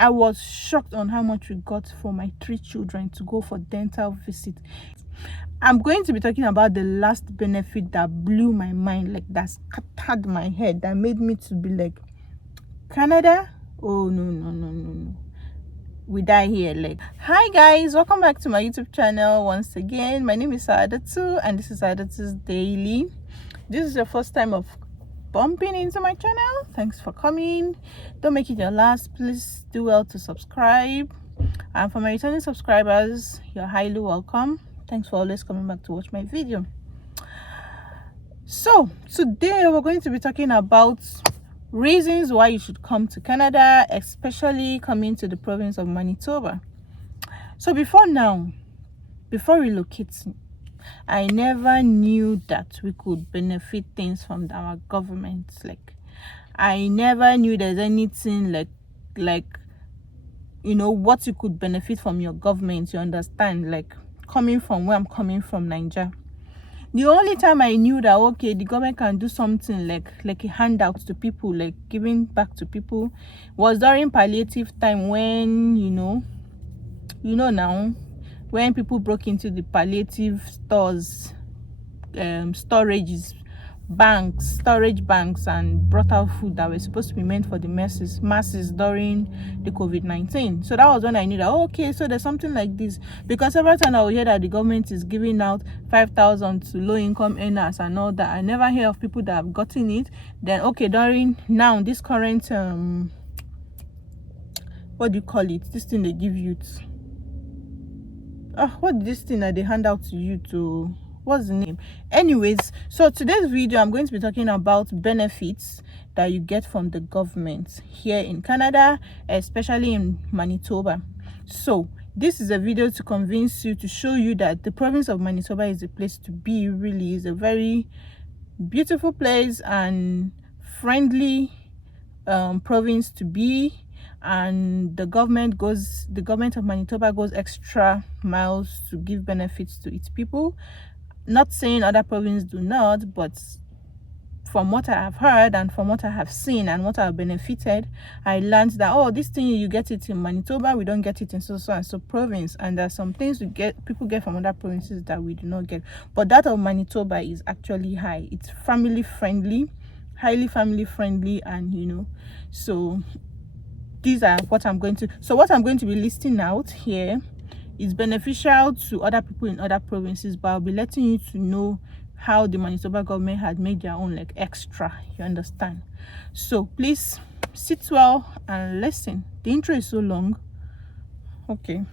I was shocked on how much we got for my 3 children to go for dental visit. I'm going to be talking about the last benefit that blew my mind, like that scattered my head, that made me to be like, Canada? Oh no, no, no, no, no. We die here. Like, hi guys, welcome back to my YouTube channel once again. My name is Osheizajatto and this is Osheizajatto's Daily. This is your first time of bumping into my channel. Thanks for coming. Don't make it your last. Please do well to subscribe, and for my returning subscribers, you're highly welcome. Thanks for always coming back to watch my video. So today we're going to be talking about reasons why you should come to Canada, especially coming to the province of Manitoba. So before relocating, I never knew that we could benefit things from our government. Like, I never knew there's anything like you know what you could benefit from your government. You understand? Like, coming from where I'm coming from, Nigeria, the only time I knew that okay, the government can do something like a handout to people, like giving back to people, was during palliative time, when you know now, when people broke into the palliative stores, storage banks, and brought out food that were supposed to be meant for the masses during the COVID-19. So that was when I knew that okay, so there's something like this, because every time I would hear that the government is giving out 5,000 to low-income earners and all that, I never hear of people that have gotten it. Then okay, during now this current what do you call it, this thing they give youth, what is this thing that they hand out to you to, what's the name? Anyways, so today's video I'm going to be talking about benefits that you get from the government here in Canada, especially in Manitoba. So this is a video to convince you, to show you that the province of Manitoba is a place to be. Really is a very beautiful place and friendly province to be, and the government of Manitoba goes extra miles to give benefits to its people. Not saying other provinces do not, but from what I have heard and from what I have seen and what I've benefited, I learned that this thing, you get it in Manitoba, we don't get it in so and so province, and there's some things people get from other provinces that we do not get. But that of Manitoba is actually high. It's family friendly, highly family friendly, and so these are what I'm going to be listing out here is beneficial to other people in other provinces, but I'll be letting you to know how the Manitoba government had made their own like extra. You understand? So please sit well and listen. The intro is so long. Okay.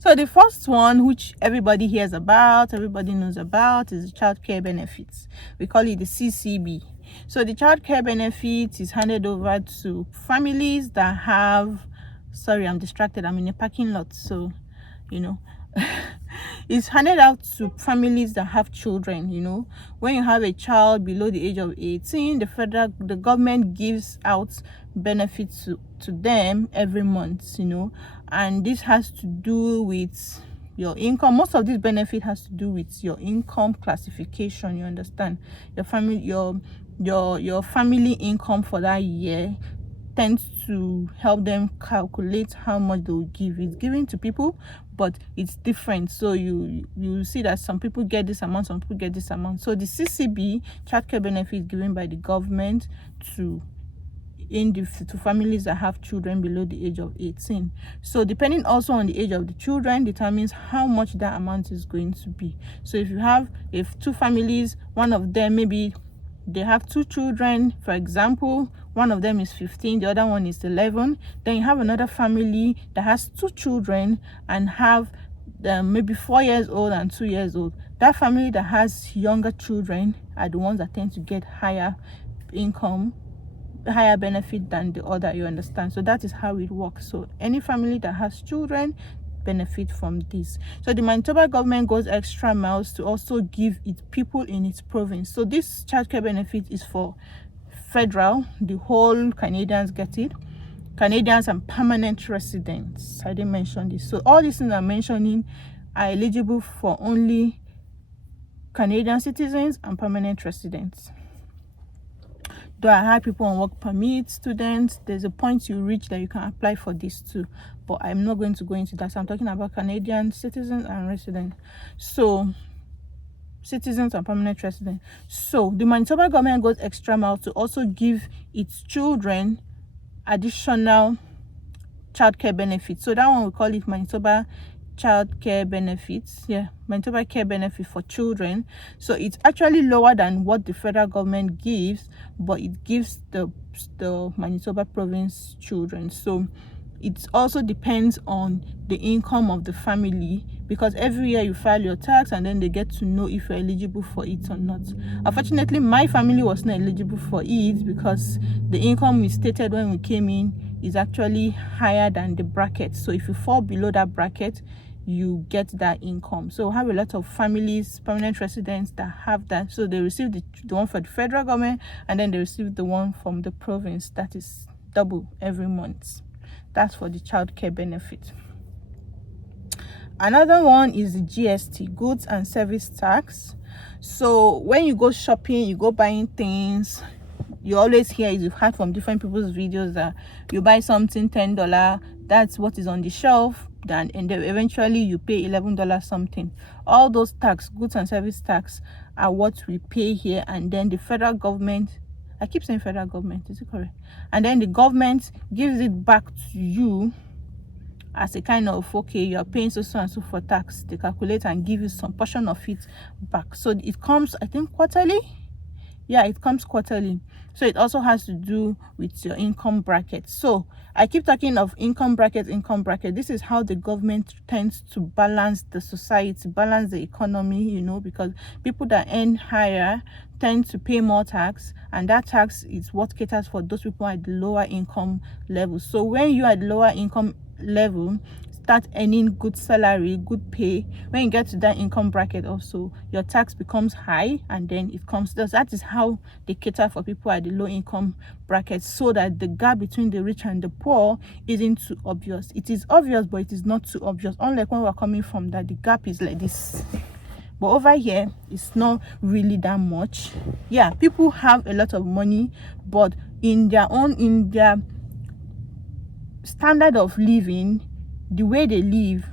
So the first one, which everybody hears about, everybody knows about, is the child care benefits. We call it the CCB. So the child care benefit is handed over to families that have, sorry, I'm distracted, I'm in a parking lot, so it's handed out to families that have children. When you have a child below the age of 18, the government gives out benefits to them every month, and this has to do with your income. Most of this benefit has to do with your income classification. You understand? Your family income for that year tends to help them calculate how much they will give. It's given to people, but it's different. So you see that some people get this amount, some people get this amount. So the CCB, childcare benefit, is given by the government to families that have children below the age of 18. So depending also on the age of the children determines how much that amount is going to be. So if two families, one of them, maybe they have 2 children, for example, one of them is 15, the other one is 11, then you have another family that has 2 children and have maybe 4 years old and 2 years old. That family that has younger children are the ones that tend to get higher income, higher benefit than the other. You understand? So that is how it works. So any family that has children benefit from this. So the Manitoba government goes extra miles to also give its people in its province. So this childcare benefit is for federal, the whole Canadians get it. Canadians and permanent residents. I didn't mention this. So all these things I'm mentioning are eligible for only Canadian citizens and permanent residents. Though I had people on work permit, students, there's a point you reach that you can apply for this too, but I'm not going to go into that. So I'm talking about Canadian citizens and residents. So citizens and permanent residents. So the Manitoba government goes extra mile to also give its children additional childcare benefits. So that one we call it Manitoba child care benefits. Manitoba care benefit for children. So it's actually lower than what the federal government gives, but it gives the Manitoba province children. So it also depends on the income of the family, because every year you file your tax and then they get to know if you're eligible for it or not. Unfortunately, my family was not eligible for it because the income we stated when we came in is actually higher than the bracket. So if you fall below that bracket, you get that income. So we have a lot of families, permanent residents, that have that. So they receive the one for the federal government, and then they receive the one from the province. That is double every month. That's for the child care benefit. Another one is the GST, goods and service tax. So when you go shopping, you go buying things, you always hear, you've heard from different people's videos, that you buy something $10, that's what is on the shelf, and then eventually you pay $11 something. All those tax, goods and service tax, are what we pay here. And then the federal government, I keep saying federal government, is it correct? And then the government gives it back to you as a kind of, okay, you're paying so and so for tax. They calculate and give you some portion of it back. So it comes, I think, quarterly. It comes quarterly. So it also has to do with your income bracket. So I keep talking of income bracket. This is how the government tends to balance the society, balance the economy, because people that earn higher tend to pay more tax, and that tax is what caters for those people at the lower income level. So when you are at the lower income level, start earning good salary, good pay, when you get to that income bracket, also your tax becomes high, and then it comes. That is how they cater for people at the low income bracket, so that the gap between the rich and the poor isn't too obvious. It is obvious, but it is not too obvious, unlike when we're coming from that, the gap is like this. But over here, it's not really that much. People have a lot of money, but in their standard of living, the way they live,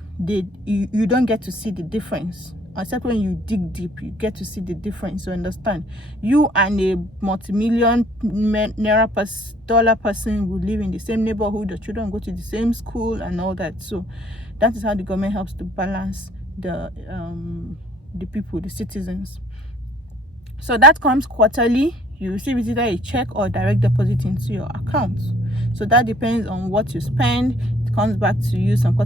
you don't get to see the difference, except when you dig deep. You get to see the difference. You understand? You and a multi-million naira dollar person will live in the same neighborhood. The children go to the same school and all that. So that is how the government helps to balance the people, the citizens. So that comes quarterly. You receive it either a check or direct deposit into your account. So that depends on what you spend. It comes back to you. Some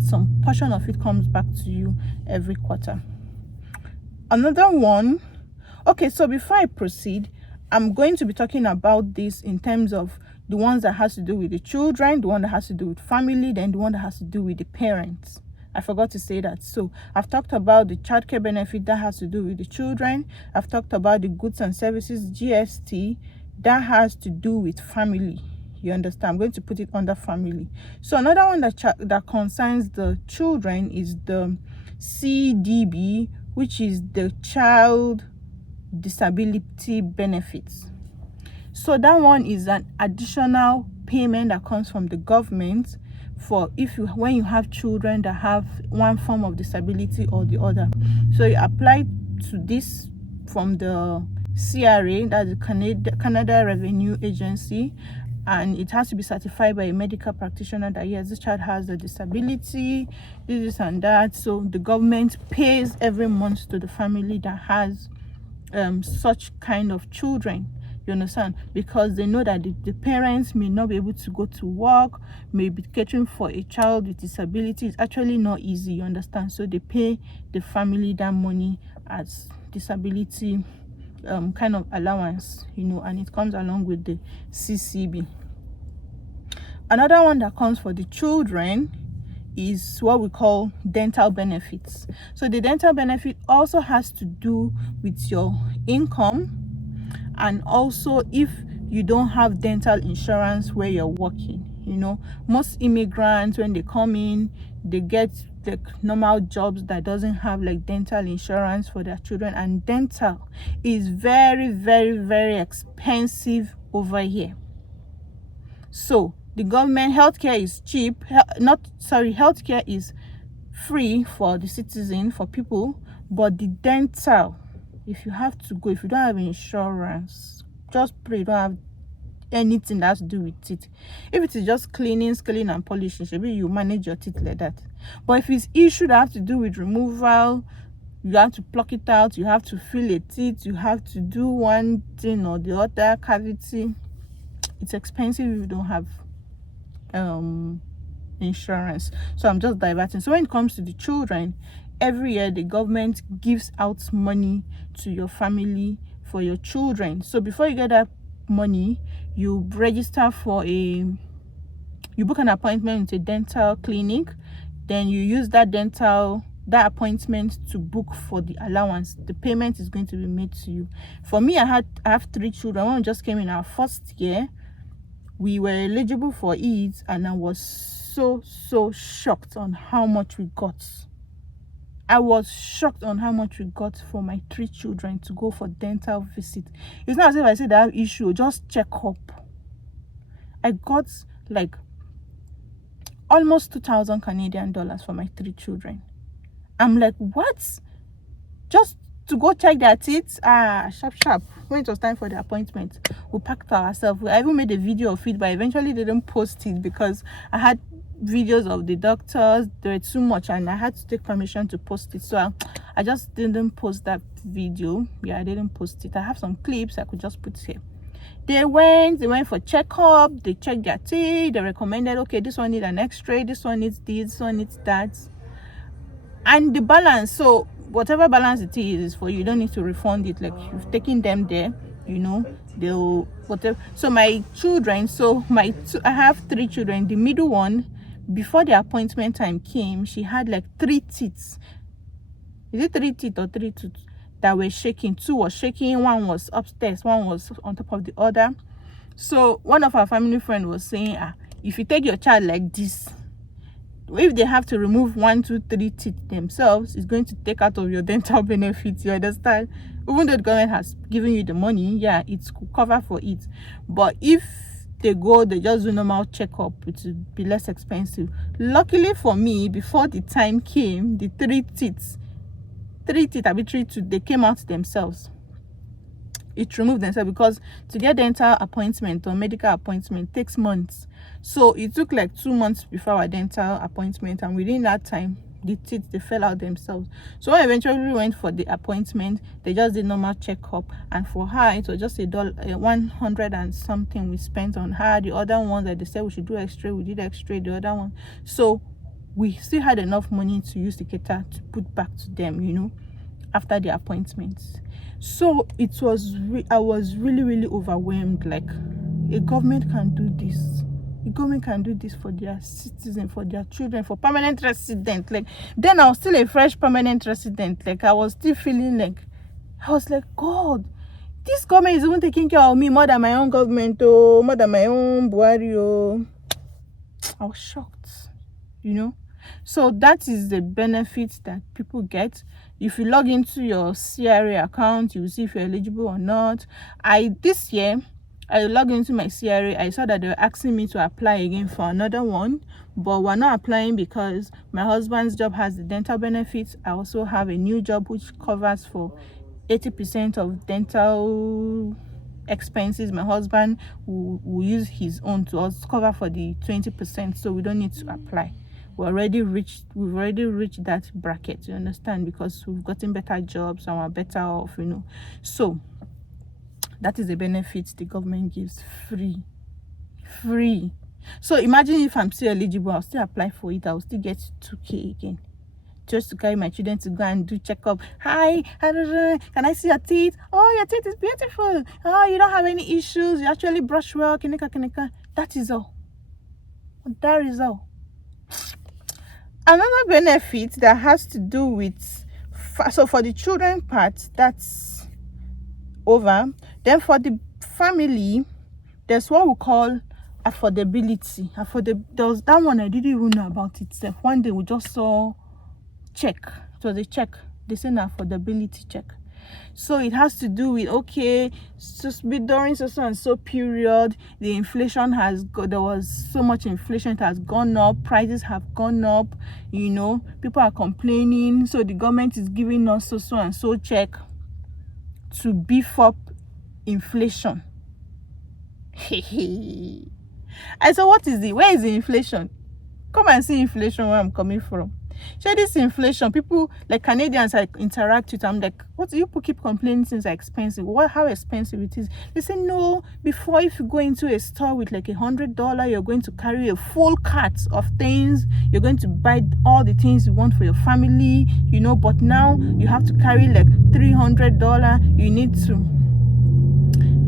portion of it comes back to you every quarter. Another one. Okay, so before I proceed, I'm going to be talking about this in terms of the ones that has to do with the children, the one that has to do with family, then the one that has to do with the parents. I forgot to say that. So I've talked about the childcare benefit that has to do with the children. I've talked about the goods and services, GST, that has to do with family. You understand? I'm going to put it under family. So another one that concerns the children is the CDB, which is the child disability benefits. So that one is an additional payment that comes from the government for when you have children that have one form of disability or the other. So you apply to this from the CRA, that's the Canada Revenue Agency, and it has to be certified by a medical practitioner that yes, this child has a disability, this and that. So the government pays every month to the family that has such kind of children. You understand? Because they know that the parents may not be able to go to work, may be catering for a child with disability. It's actually not easy, you understand? So they pay the family that money as disability kind of allowance, and it comes along with the CCB. Another one that comes for the children is what we call dental benefits. So the dental benefit also has to do with your income, and also if you don't have dental insurance where you're working. Most immigrants, when they come in, they get the normal jobs that doesn't have like dental insurance for their children, and dental is very, very, very expensive over here. So the government healthcare is cheap, healthcare is free for the citizen, for people, but the dental, if you have to go, if you don't have insurance, just pray you don't have anything that has to do with it. If it is just cleaning, scaling and polishing, maybe you manage your teeth like that. But if it's issue that have to do with removal, you have to pluck it out, you have to fill a teeth, you have to do one thing or the other cavity, it's expensive if you don't have insurance. So I'm just diverting. So when it comes to the children, every year the government gives out money to your family for your children. So before you get that money, you register for you book an appointment with a dental clinic, then you use that appointment to book for the allowance. The payment is going to be made to you. For me, I have 3 children. One just came in our first year. We were eligible for it, and I was so shocked on how much we got. I was shocked on how much we got for my 3 children to go for dental visit. It's not as if I said I have issue, just check up. I got like almost 2,000 Canadian dollars for my 3 children. I'm like, what? Just to go check their teeth? Sharp. When it was time for the appointment, we packed ourselves. I even made a video of it, but eventually didn't post it because I had videos of the doctors. There were too much and I had to take permission to post it, so I just didn't post that video. I didn't post it. I have some clips I could just put here. They went for checkup, they checked their teeth, they recommended, okay, this one needs an x-ray, this one needs this one needs that, and the balance, so whatever balance it is for you, you don't need to refund it. Like, you've taken them there, they'll whatever. So my children, I have 3 children. The middle one, before the appointment time came, she had like 3 teeth. Is it 3 teeth or 3 tooth that were shaking? 2 was shaking, 1 was upstairs, 1 was on top of the other. So one of our family friend was saying, if you take your child like this, if they have to remove 1, 2, 3 teeth themselves, it's going to take out of your dental benefits. You understand? Even though the government has given you the money, it could cover for it. But if they just do normal checkup, it will be less expensive. Luckily for me, before the time came, the 3 teeth, they came out themselves. It removed themselves, because to get dental appointment or medical appointment takes months. So it took like 2 months before our dental appointment, and within that time the teeth, they fell out themselves. So when eventually we went for the appointment, they just did normal checkup, and for her it was just $100 and something we spent on her. The other one that they said we should do x-ray, we did x-ray, the other one. So we still had enough money to use the cater to put back to them, after the appointments. So it was I was really overwhelmed. Like, a government can do this. The government can do this for their citizens, for their children, for permanent resident. Like, then I was still a fresh permanent resident. Like, I was still feeling like, God, this government is even taking care of me more than my own government, more than my own Buhari. I was shocked, So that is the benefits that people get. If you log into your CRA account, you will see if you're eligible or not. This year I logged into my CRA. I saw that they were asking me to apply again for another one, but we're not applying because my husband's job has the dental benefits. I also have a new job which covers for 80% of dental expenses. My husband will use his own to also cover for the 20%, so we don't need to apply. We've already reached that bracket, you understand, because we've gotten better jobs and we're better off, So that is the benefits the government gives, free. So imagine if I'm still eligible, I'll still apply for it, I'll still get 2K again, just to carry my children to go and do checkup. Hi, can I see your teeth? Oh, your teeth is beautiful. Oh, you don't have any issues, you actually brush well. That is all. Another benefit that has to do with, so for the children part, that's over. Then for the family, there's what we call affordability. There was that one I didn't even know about itself. One day we just saw check. It was a check. They sent an affordability check. So it has to do with, okay, just be during so and so period, the inflation has there was so much inflation, it has gone up, prices have gone up, you know, people are complaining, so the government is giving us so and so check to beef up inflation. I said, what is it? Where is the inflation? Come and see inflation where I'm coming from. So this inflation, people like Canadians I interact with, I'm like, what do you people keep complaining things are expensive? How expensive it is? They say no, before if you go into a store with like $100, you're going to carry a full cart of things, you're going to buy all the things you want for your family, you know, but now you have to carry like $300. You need to,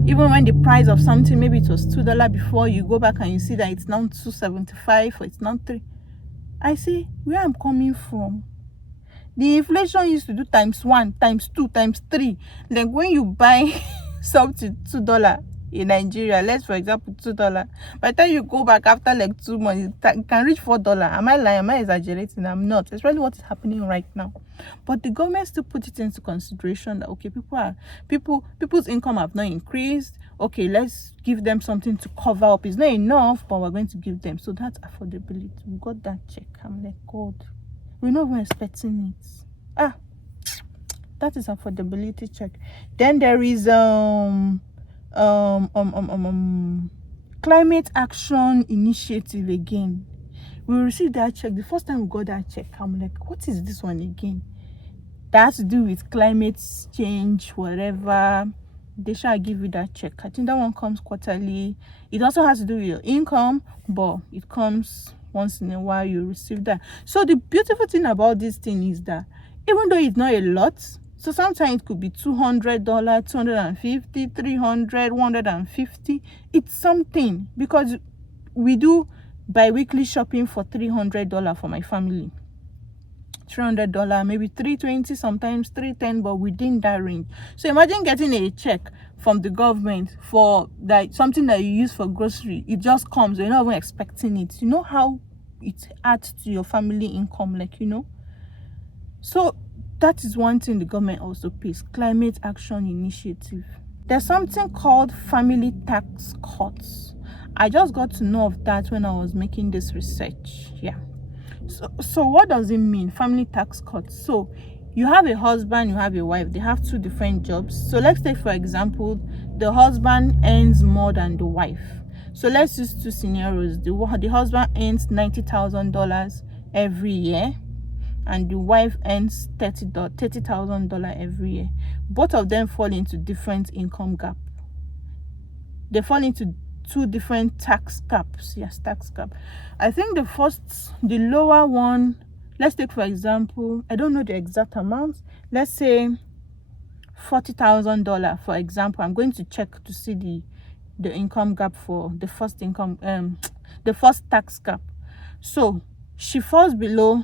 even when the price of something, maybe it was $2 before, you go back and you see that it's now $2.75 or it's now $3. I say, where I'm coming from, the inflation used to do ×1, ×2, ×3. Like when you buy something $2 in Nigeria, let's for example $2, by the time you go back after like 2 months, it can reach $4. Am I lying? Am I exaggerating? I'm not. It's really what is happening right now. But the government still put it into consideration that okay, people's income have not increased. Okay, let's give them something to cover up. It's not enough, but we're going to give them. So that's affordability. We got that check. I'm like, God, we're not even expecting it. That is affordability check. Then there is climate action initiative again. We received that check. The first time we got that check, I'm like, what is this one again? That has to do with climate change, whatever. They shall give you that check. I think that one comes quarterly. It also has to do with your income, but it comes once in a while. You receive that. So the beautiful thing about this thing is that even though it's not a lot, so sometimes it could be $200, $250, $300, $150. It's something, because we do bi-weekly shopping for $300 for my family. $300, maybe $320, sometimes $310, but within that range. So imagine getting a check from the government for that, something that you use for grocery. It just comes, you're not even expecting it. You know how it adds to your family income, like, you know. So that is one thing the government also pays, climate action initiative. There's something called family tax cuts. I just got to know of that when I was making this research. Yeah. So what does it mean, family tax cuts? So you have a husband, you have a wife, they have two different jobs. So let's take for example, the husband earns more than the wife. So let's use two scenarios. The husband earns $90,000 every year, and the wife earns $30,000 every year. Both of them fall into different income gap. They fall into two different tax caps. Yes, tax cap. I think the lower one, let's take for example, I don't know the exact amount, let's say $40,000 for example. I'm going to check to see the income gap for the first income, the first tax cap. So she falls below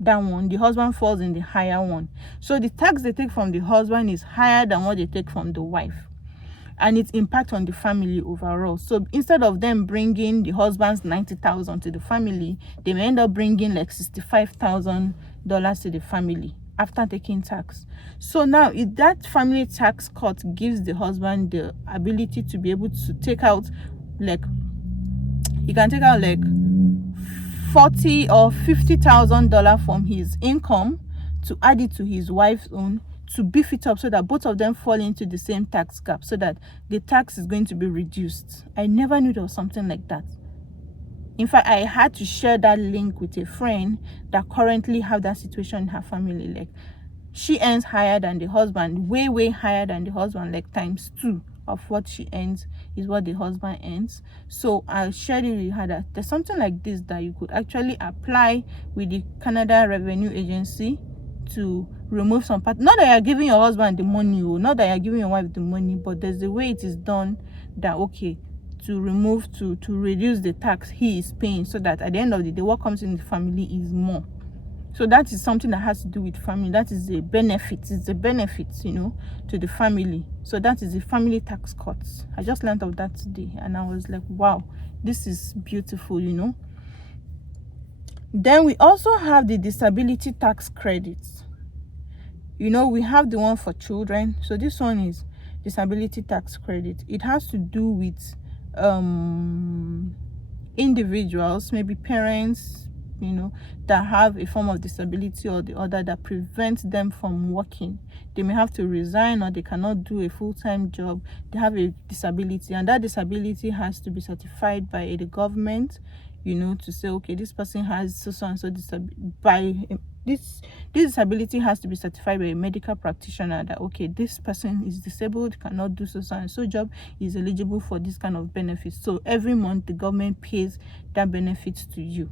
that one, the husband falls in the higher one. So the tax they take from the husband is higher than what they take from the wife, and its impact on the family overall. So instead of them bringing the husband's $90,000 to the family, they may end up bringing like $65,000 to the family after taking tax. So now if that family tax cut gives the husband the ability to be able to take out, like, he can take out like $40,000 or $50,000 from his income to add it to his wife's own, to beef it up so that both of them fall into the same tax gap, so that the tax is going to be reduced. I never knew there was something like that. In fact, I had to share that link with a friend that currently have that situation in her family. Like, she earns higher than the husband, way higher than the husband, like ×2 of what she earns is what the husband earns. So I'll share it with her that there's something like this that you could actually apply with the Canada Revenue Agency to remove some part. Not that you're giving your husband the money, or not that you're giving your wife the money, but there's a way it is done that, okay, to remove, to reduce the tax he is paying, so that at the end of the day what comes in the family is more. So that is something that has to do with family. That is a benefit. It's a benefit, you know, to the family. So that is the family tax cuts. I just learned of that today, and I was like, wow, this is beautiful, you know. Then we also have the disability tax credits. You know, we have the one for children. So this one is disability tax credit. It has to do with individuals, maybe parents, you know, that have a form of disability or the other that prevents them from working. They may have to resign, or they cannot do a full-time job. They have a disability, and that disability has to be certified by the government, you know, to say, okay, this person has so and so this disability has to be certified by a medical practitioner that, okay, this person is disabled, cannot do so and so job, is eligible for this kind of benefits. So every month the government pays that benefit to you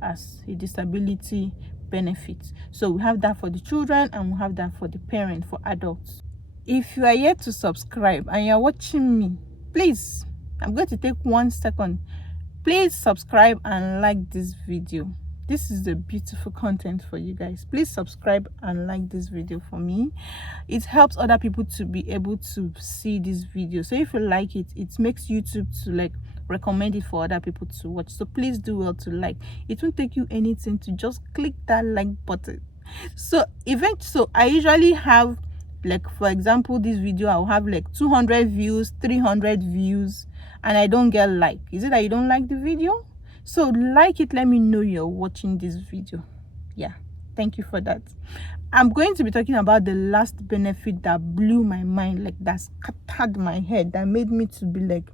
as a disability benefit. So we have that for the children, and we have that for the parent, for adults. If you are yet to subscribe and you're watching me, please, I'm going to take 1 second. Please subscribe and like this video. This is the beautiful content for you guys. Please subscribe and like this video for me. It helps other people to be able to see this video. So if you like it, it makes YouTube to like recommend it for other people to watch. So please do well to like. It won't take you anything to just click that like button. So I usually have, like, for example, this video I'll have like 200 views, 300 views, and I don't get like. Is it that you don't like the video? So like it, let me know you're watching this video. Yeah, thank you for that. I'm going to be talking about the last benefit that blew my mind, like that scattered my head, that made me to be like,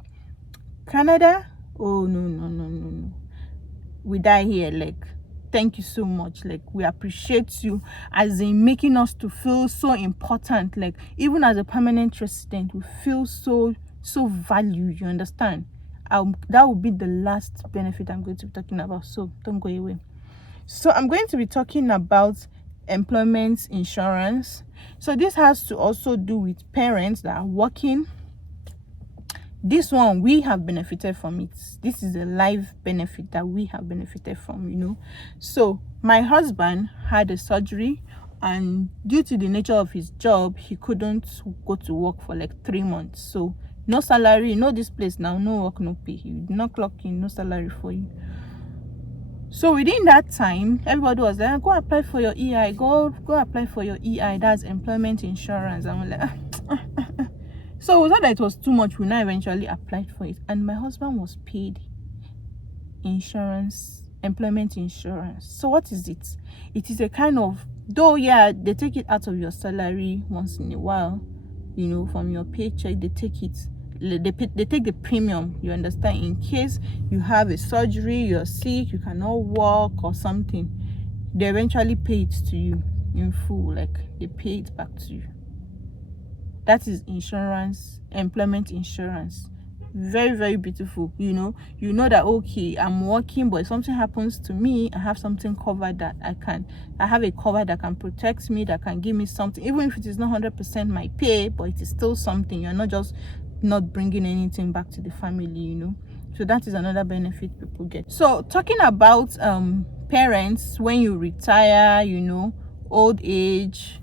Canada? Oh no, we die here. Like, thank you so much. Like, we appreciate you as in making us to feel so important. Like, even as a permanent resident, we feel so valued, you understand? That will be the last benefit I'm going to be talking about, so don't go away. So I'm going to be talking about employment insurance. So this has to also do with parents that are working. This one, we have benefited from it. This is a live benefit that we have benefited from, you know. So my husband had a surgery, and due to the nature of his job, he couldn't go to work for like 3 months. So no salary, no this place now, no work, no pay. You did not clock in, no salary for you. So within that time, everybody was like, go apply for your EI, go apply for your EI, that's employment insurance. And we're like, so we thought that it was too much. We now eventually applied for it, and my husband was paid insurance, employment insurance. So what is it? It is a kind of, though, yeah, they take it out of your salary once in a while, you know, from your paycheck. They take it, they take the premium, you understand, in case you have a surgery, you're sick, you cannot walk or something. They eventually pay it to you in full, like they pay it back to you. That is insurance, employment insurance. Very, very beautiful. You know that, okay, I'm working, but if something happens to me, I have something covered that I have a cover that can protect me, that can give me something, even if it is not 100% my pay, but it is still something. You're not just not bringing anything back to the family, you know. So that is another benefit people get. So talking about parents, when you retire, you know, old age,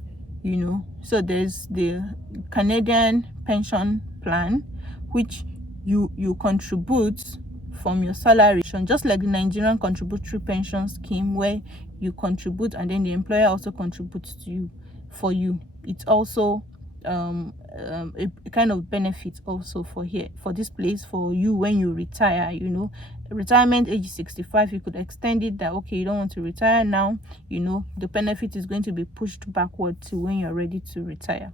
you know, so there's the Canadian pension plan, which you contribute from your salary, just like the Nigerian contributory pension scheme, where you contribute and then the employer also contributes to you for you. It's also a kind of benefit also for this place for you when you retire. You know, retirement age is 65. You could extend it that, okay, you don't want to retire now, you know, the benefit is going to be pushed backward to when you're ready to retire.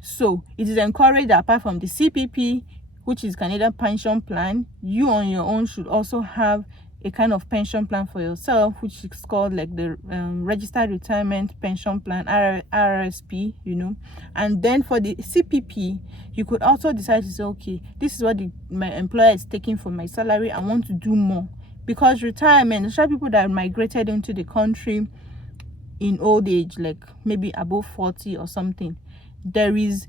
So it is encouraged that apart from the CPP, which is Canadian pension plan, you on your own should also have a kind of pension plan for yourself, which is called like the registered retirement pension plan, RRSP, you know. And then for the CPP, you could also decide to say, okay, this is what my employer is taking from my salary, I want to do more. Because retirement, especially people that migrated into the country in old age, like maybe above 40 or something, there is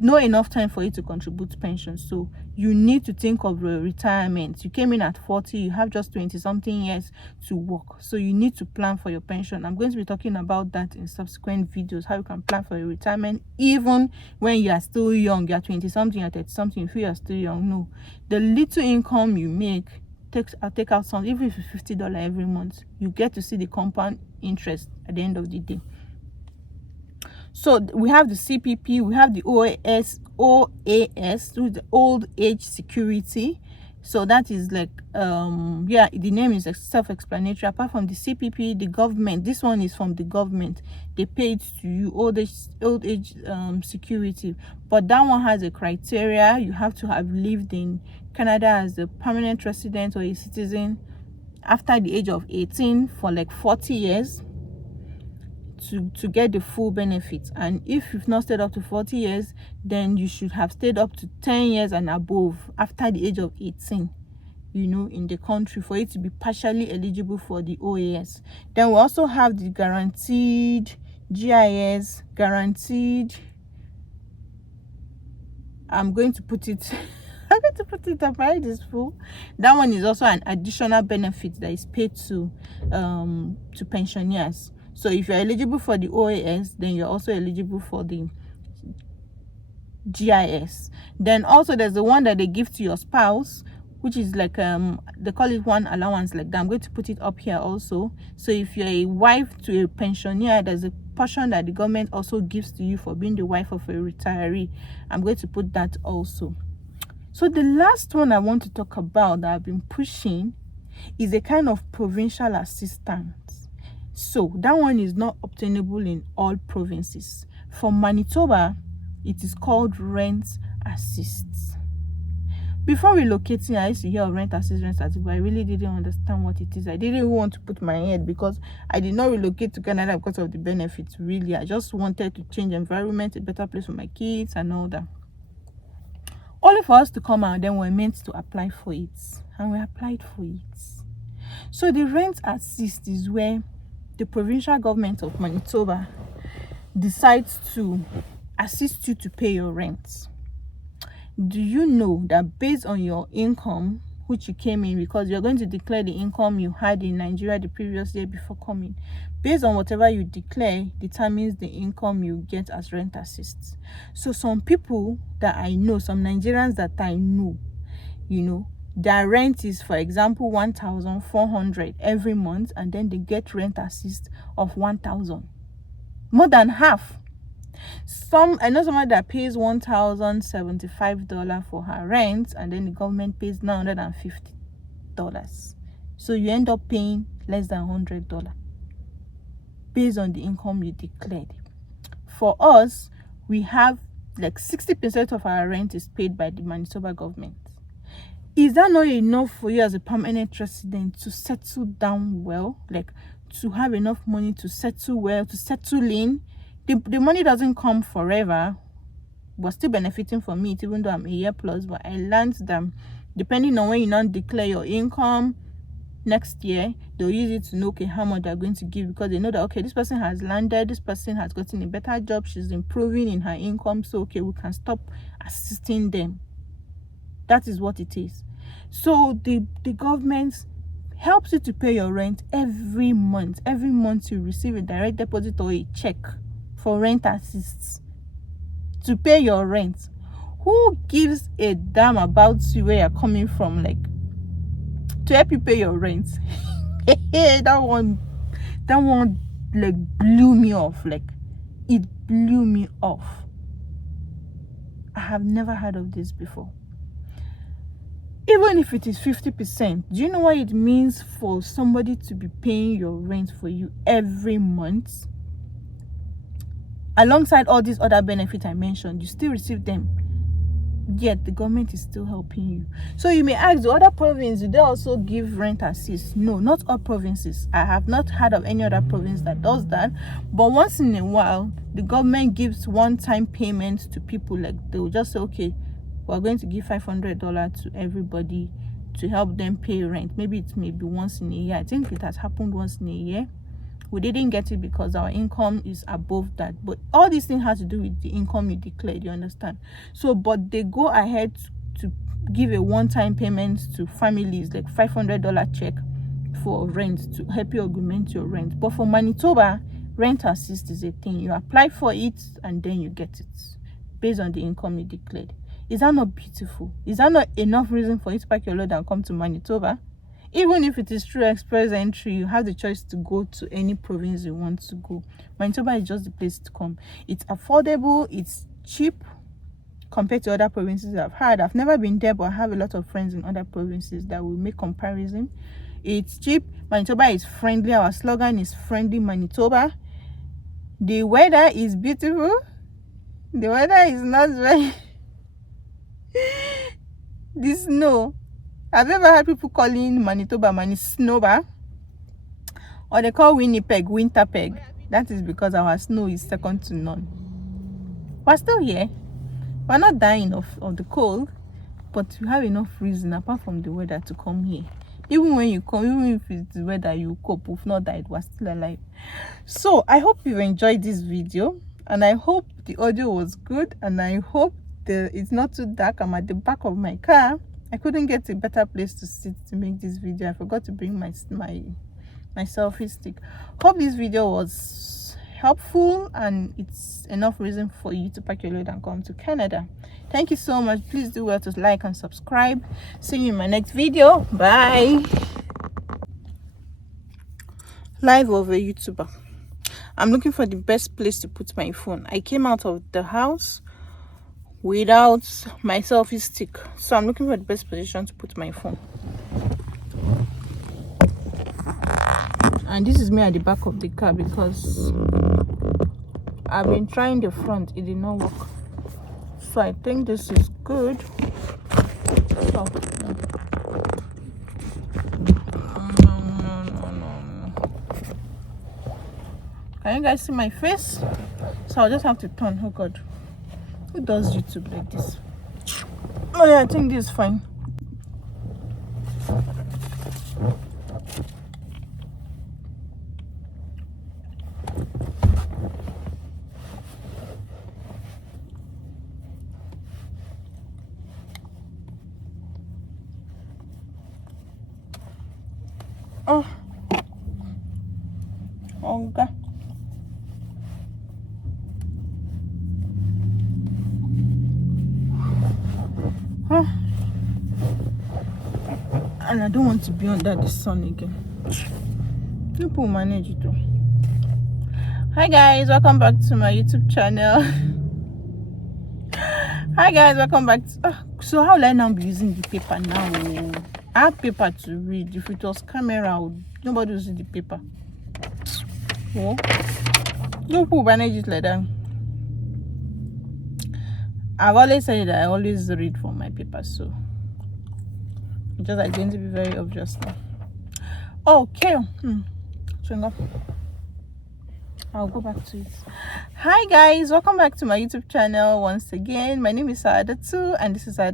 no enough time for you to contribute to pension. So you need to think of retirement. You came in at 40, you have just 20 something years to work, so you need to plan for your pension. I'm going to be talking about that in subsequent videos, how you can plan for your retirement even when you are still young. You are 20 something, you are 30 something, if you are still young. No, the little income you make, I'll take out some, even if it's $50 every month. You get to see the compound interest at the end of the day. So we have the CPP, we have the OAS, through the old age security. So that is like yeah, the name is self-explanatory. Apart from the CPP, the government, this one is from the government, they pay it to you, old age security. But that one has a criteria. You have to have lived in Canada as a permanent resident or a citizen after the age of 18 for like 40 years to get the full benefits. And if you've not stayed up to 40 years, then you should have stayed up to 10 years and above after the age of 18, you know, in the country, for it to be partially eligible for the OAS. Then we also have the guaranteed GIS, guaranteed, I'm going to put it up, right? This full. That one is also an additional benefit that is paid to pensioners. So if you're eligible for the OAS, then you're also eligible for the GIS. Then also there's the one that they give to your spouse, which is like they call it one allowance like that. I'm going to put it up here also. So if you're a wife to a pensioner, there's a portion that the government also gives to you for being the wife of a retiree. I'm going to put that also. So the last one I want to talk about that I've been pushing is a kind of provincial assistance. So that one is not obtainable in all provinces. For Manitoba, it is called rent assist. Before relocating, I used to hear of rent assist, but I really didn't understand what it is. I didn't want to put my head, because I did not relocate to Canada because of the benefits, really. I just wanted to change environment, a better place for my kids and all that. Only for us to come out, then we're meant to apply for it. And we applied for it. So the rent assist is where the provincial government of Manitoba decides to assist you to pay your rent. Do you know that based on your income, which you came in, because you're going to declare the income you had in Nigeria the previous year before coming, based on whatever you declare determines the income you get as rent assist. So some people that I know, some Nigerians that I know, you know, their rent is, for example, 1,400 every month, and then they get rent assist of 1,000, more than half. I know someone that pays $1,075 for her rent, and then the government pays $950. So you end up paying less than $100 based on the income you declared. For us, we have like 60% of our rent is paid by the Manitoba government. Is that not enough for you as a permanent resident to settle down well, like to have enough money to settle well, to settle in? The money doesn't come forever, but still benefiting from it, even though I'm a year plus. But I learned that depending on when you not declare your income next year, they'll use it to know, okay, how much they're going to give, because they know that, okay, this person has landed, this person has gotten a better job, she's improving in her income, so okay, we can stop assisting them. That is what it is. So the government helps you to pay your rent every month. Every month you receive a direct deposit or a check for rent assists to pay your rent. Who gives a damn about you, where you're coming from, like, to help you pay your rent? that one like blew me off. Like, it blew me off. I have never heard of this before. Even if it is 50%, do you know what it means for somebody to be paying your rent for you every month? Alongside all these other benefits I mentioned, you still receive them, yet the government is still helping you. So you may ask, the other provinces, do they also give rent assist? No, not all provinces. I have not heard of any other province that does that. But once in a while, the government gives one-time payments to people. Like, they will just say, okay, we're going to give $500 to everybody to help them pay rent. Maybe it may be once in a year. I think it has happened once in a year. We didn't get it because our income is above that. But all these things have to do with the income you declared, you understand? So, but they go ahead to give a one-time payment to families, like $500 check for rent, to help you augment your rent. But for Manitoba, rent assist is a thing. You apply for it and then you get it based on the income you declared. Is that not beautiful? Is that not enough reason for you to pack your load and come to Manitoba? Even if it is through express entry, you have the choice to go to any province you want to go. Manitoba is just the place to come. It's affordable, it's cheap compared to other provinces I've had. I've never been there, but I have a lot of friends in other provinces that will make comparison. It's cheap. Manitoba is friendly. Our slogan is friendly Manitoba. The weather is beautiful. The weather is not very the snow. I've ever had people calling Manitoba Manisnoba, or they call Winnipeg Winter Peg. That is because our snow is second to none. We're still here. We're not dying of the cold, but you have enough reason apart from the weather to come here. Even when you come, even if it's the weather, you cope. If not died, we're still alive. So I hope you enjoyed this video, and I hope the audio was good, and I hope it's not too dark. I'm at the back of my car. I couldn't get a better place to sit to make this video. I forgot to bring my selfie stick. Hope this video was helpful and it's enough reason for you to pack your load and come to Canada. Thank you so much. Please do well to like and subscribe. See you in my next video. Bye. Life of a YouTuber. I'm looking for the best place to put my phone. I came out of the house without my selfie stick, so I'm looking for the best position to put my phone. And this is me at the back of the car because I've been trying the front, it did not work. So I think this is good. So, can you guys see my face? So I'll just have to turn. Oh God, who does YouTube like this? Oh yeah, I think this is fine. Oh, okay. Huh. And I don't want to be under the sun again. People manage it though. Hi guys, welcome back to my YouTube channel. Hi guys, welcome back to, so how will I now be using the paper now? I have paper to read. If it was camera, nobody will see the paper. Oh, no people manage it like that. I've always said that I always read from my paper, so it's just like going to be very obvious now. Okay. I'll go back to it. Hi guys, welcome back to my YouTube channel once again. My name is Osheizajatto and this is Osheizajatto.